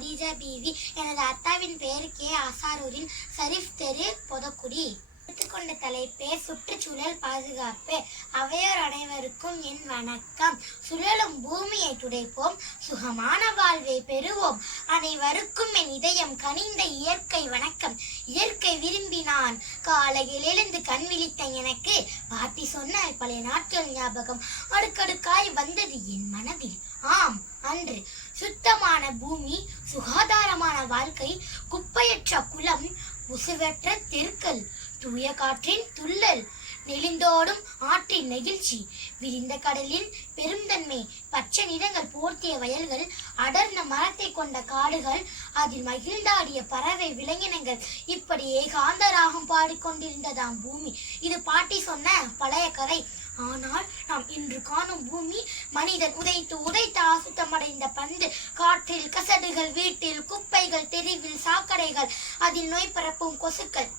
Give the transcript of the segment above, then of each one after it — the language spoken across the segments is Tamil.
பெயர் ஹதீஜா பீவி எனது அத்தாவின் பெயர் கே. அசாரூரின் ஷரீஃப் தெரு பொதக்குடி. எடுத்துக்கொண்ட தலைப்பே சுற்றுச்சூழல் பாதுகாப்பு. அவையோர் அனைவருக்கும் என் வணக்கம். சுழலும் பூமியை துடைப்போம். சுகமான வாழ்வை பெறுவோம். அனைவருக்கும் என் இதயம் கனிந்த இயற்கை வணக்கம். இயற்கை விரும்பினான் காலையில் எழுந்து கண் விழித்த எனக்கு பாட்டி சொன்ன பழைய நாட்கள் ஞாபகம். அடுக்கடுக்காய் வந்தது என் மனதில். ஆம் அன்று. சுத்தமான பூமி சுகாதாரமான வாழ்க்கை குப்பையற்ற குளம் உசுவற்ற தெருக்கள் தூய காற்றின் துள்ளல் நெளிந்தோடும் ஆற்றின் நெகிழ்ச்சி விரிந்த கடலின் பெருந்தன்மை பச்சை நிறங்கள் போர்த்திய வயல்கள் அடர்ந்த மரத்தை கொண்ட காடுகள் அதில் மகிழ்ந்தாடிய பறவை விலங்கினங்கள். இப்படி ஏகாந்த ராகம் பாடிக்கொண்டிருந்ததாம் பூமி. இது பாட்டி சொன்ன பழைய கரை ஆனால் நாம் இன்று காணும் பூமி மனிதன் உதைத்து உதைத்து அசுத்தமடைந்த பந்து காற்றில் கசடுகள் வீட்டில் குப்பைகள் தெருவில் சாக்கடைகள் அதில் நோய் பரப்பும் கொசுக்கள்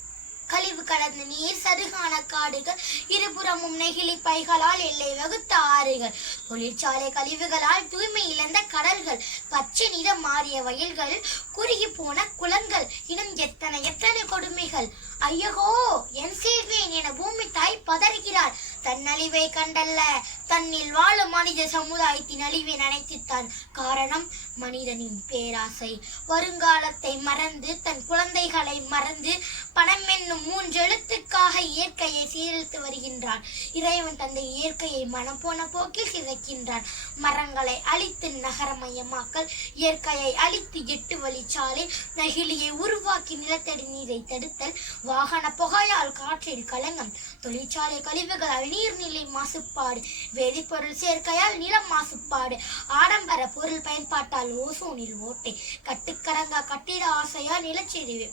கழிவு கலந்த நீர் சருகான காடுகள் இருபுறமும் நெகிழி பைகளால் எல்லை வகுத்த ஆறுகள் தொழிற்சாலை கழிவுகளால் தூய்மை இழந்த கடல்கள் பச்சை நிறம் மாறிய வயல்கள் குறுகி போன குளங்கள் இன்னும் எத்தனை எத்தனை கொடுமைகள் ஐயகோ என் செய்வேன் என பூமி தாய் பதறுகிறார் தன் அழிவை கண்டல்ல. தன்னில் வாழும் மனித சமுதாயத்தின் அழிவை நினைத்துத்தான் காரணம் மனிதனின் பேராசை. வருங்காலத்தை மறந்து தன் குழந்தைகளை மறந்து பணம் என்னும் மூன்றெழுத்துக்காக இயற்கையை சீரழித்து வருகின்றான். இறைவன் தந்த இயற்கையை மனம் போன போக்கில் சிதைக்கின்றான். மரங்களை அழித்து நகரமயமாக்கல் இயற்கையை அழித்து எட்டு வழிச்சாலை நகிலியை உருவாக்கி நிலத்தடி நீரை தடுத்தல் வாகன புகையால் காற்றில் கலங்கம் தொழிற்சாலை கழிவுகளால் நீர்நிலை மாசுபாடு வேதிப்பொருள் சேர்க்கையால் நிலம் மாசுபாடு ஆடம்பர பொருள் பயன்பாட்டால் ஓசோனில் ஓட்டை கட்டுக்கரங்கா கட்டிட ஆசையால் நிலச்சரிவு.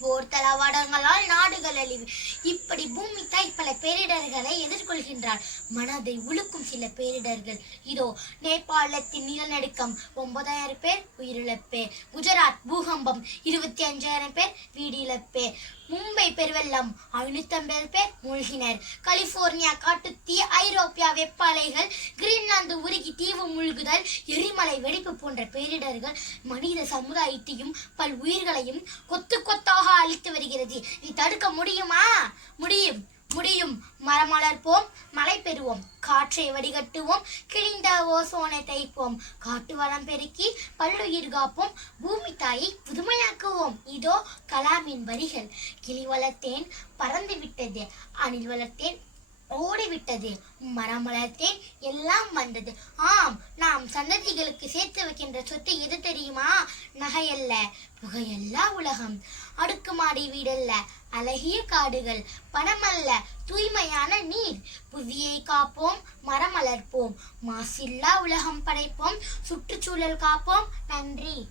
போர் தளவாடங்களால் நாடுகள் அழிவு. இப்படி பூமி தாய் பல பேரிடர்களை எதிர்கொள்கின்றார் மனதை உழுக்கும் சில பேரிடர்கள். இதோ நேபாளத்தின் நிலநடுக்கம். ஒன்பதாயிரம் பேர் உயிரிழப்பு. குஜராத் பூகம்பம். இருபத்தி அஞ்சாயிரம் பேர் வீடு இழப்பு மும்பை பெருவெள்ளம். ஐநூத்தம்பது பேர் மூழ்கினர். கலிபோர்னியா தீ ஐரோப்பியா வெப்பாலைகள் கிரீன்லாந்து உருகி தீவு மூழ்குதல் எரிமலை வெடிப்பு போன்ற பேரிடர்கள் மனித சமுதாயத்தையும் பல் உயிர்களையும் கொத்து கொத்தாக அழித்து வருகிறது. நீ தடுக்க முடியுமா? முடியும். முடியும். மரம் வளர்ப்போம் மழை பெறுவோம். காற்றை வடிகட்டுவோம் கிழிந்த ஓசோனை தைப்போம் காட்டு வளம் பெருக்கி பல்லுயிர் காப்போம் பூமி தாயை புதுமையாக்குவோம். இதோ கலாமின் வரிகள். கிளி வளர்த்தேன் பறந்து விட்டது. அணில் வளர்த்தேன் ஓடிவிட்டது. மரம் வளர்த்தேன் எல்லாம் வந்தது. ஆம் நாம் சந்ததிகளுக்கு சேர்த்து வைக்கின்ற சொத்து எது தெரியுமா? நகையல்ல புகையல்ல உலகம். அடுக்குமாடி வீடல்ல அழகிய காடுகள். பணமல்ல தூய்மையான நீர். புவியை காப்போம் மரம் வளர்ப்போம் மாசில்லா உலகம் படைப்போம். சுற்றுச்சூழல் காப்போம். நன்றி.